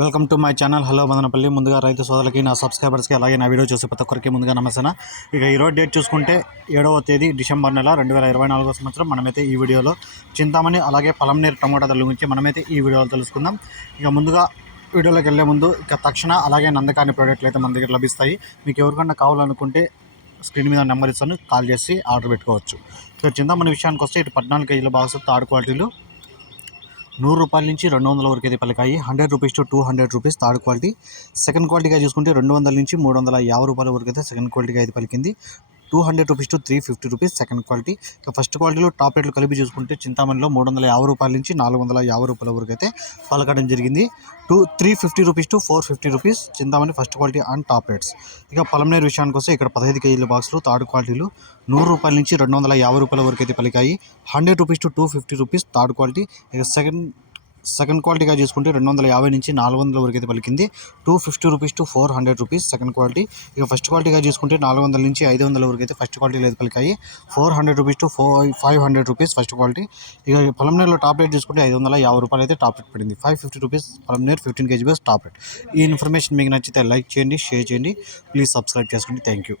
Welcome to my channel. Hello Madanapalli. ముందుగా రైతు సోదరులకి నా సబ్స్క్రైబర్స్కి అలాగే నా వీడియో చూసే ప్రతి ఒక్కరికి ముందుగా నమస్తే ఇక ఈరోజు డేట్ చూసుకుంటే ఏడవ తేదీ డిసెంబర్ నెల రెండు వేల ఇరవై నాలుగో సంవత్సరం. మనమైతే ఈ వీడియోలో చింతామణి అలాగే పలంనీరు టమోటా ధరల గురించి మనమైతే ఈ వీడియోలో తెలుసుకుందాం. ఇక ముందుగా వీడియోలోకి వెళ్ళే ముందు ఇక తక్షణ అలాగే నందకాని ప్రోడక్ట్లు అయితే మన దగ్గర లభిస్తాయి. మీకు ఎవరికన్నా కావాలనుకుంటే స్క్రీన్ మీద నెంబర్ ఇస్తాను. కాల్ చేసి ఆర్డర్ పెట్టుకోవచ్చు. ఇక చింతామణి విషయానికి వస్తే ఇటు పద్నాలుగు కేజీల బాక్స్ థర్డ్ క్వాలిటీలు నూరు రూపాయల నుంచి రెండు వందల వరకు అయితే పలికాయి. Hundred rupees to two hundred rupees third quality. Second క్వాలిటీగా చూసుకుంటే రెండు వందల నుంచి మూడు వందల యాభై రూపాయల వరకు అయితే సెకండ్ క్వాలిటీగా అయితే పలికింది. Two hundred rupees to three fifty rupees second quality ఇక ఫస్ట్ క్వాలిటీలో టాప్ రేట్లు కలిపి చూసుకుంటే చింతామణిలో మూడు వందల యాభై రూపాయల నుంచి నాలుగు వందల యాభై రూపాయల వరకు అయితే పలకడం జరిగింది. Two three fifty rupees to four fifty rupees Chintamani first quality and top rates ఇక పలమనేరు విషయానికి వస్తే ఇక్కడ పదహైదు కేజీల బాక్సులు థర్డ్ క్వాలిటీలు నూరు రూపాయల నుంచి రెండు వందల యాభై రూపాయల వరకు అయితే పలికాయి. Hundred rupees to two fifty rupees third quality ఇక సెకండ్ సెకండ్ క్వాలిటీగా చూసుకుంటే రెండు వందల యాభై నుంచి నాలుగు వందల వరకు అయితే పలికింది. Two fifty rupees to four hundred rupees second quality. ఇక ఫస్ట్ క్వాలిటీగా చూసుకుంటే నాలుగు వందల నుంచి ఐదు వందల వరకు అయితే ఫస్ట్ క్వాలిటీలో అయితే పలికాయి. Four hundred rupees to four five hundred rupees first quality. ఇక పొలంనేరులో టాప్ రేట్ చూసుకుంటే ఐదు వందల యాభై రూపాయలు అయితే టాప్ రేట్ పడింది. Five fifty rupees Polamneru fifteen KG bus top rate. ఈ ఇన్ఫర్మేషన్ మీకు నచ్చితే లైక్ చేయండి షేర్ చేయండి. ప్లీజ్ సబ్స్క్రైబ్ చేసుకోండి. Thank you.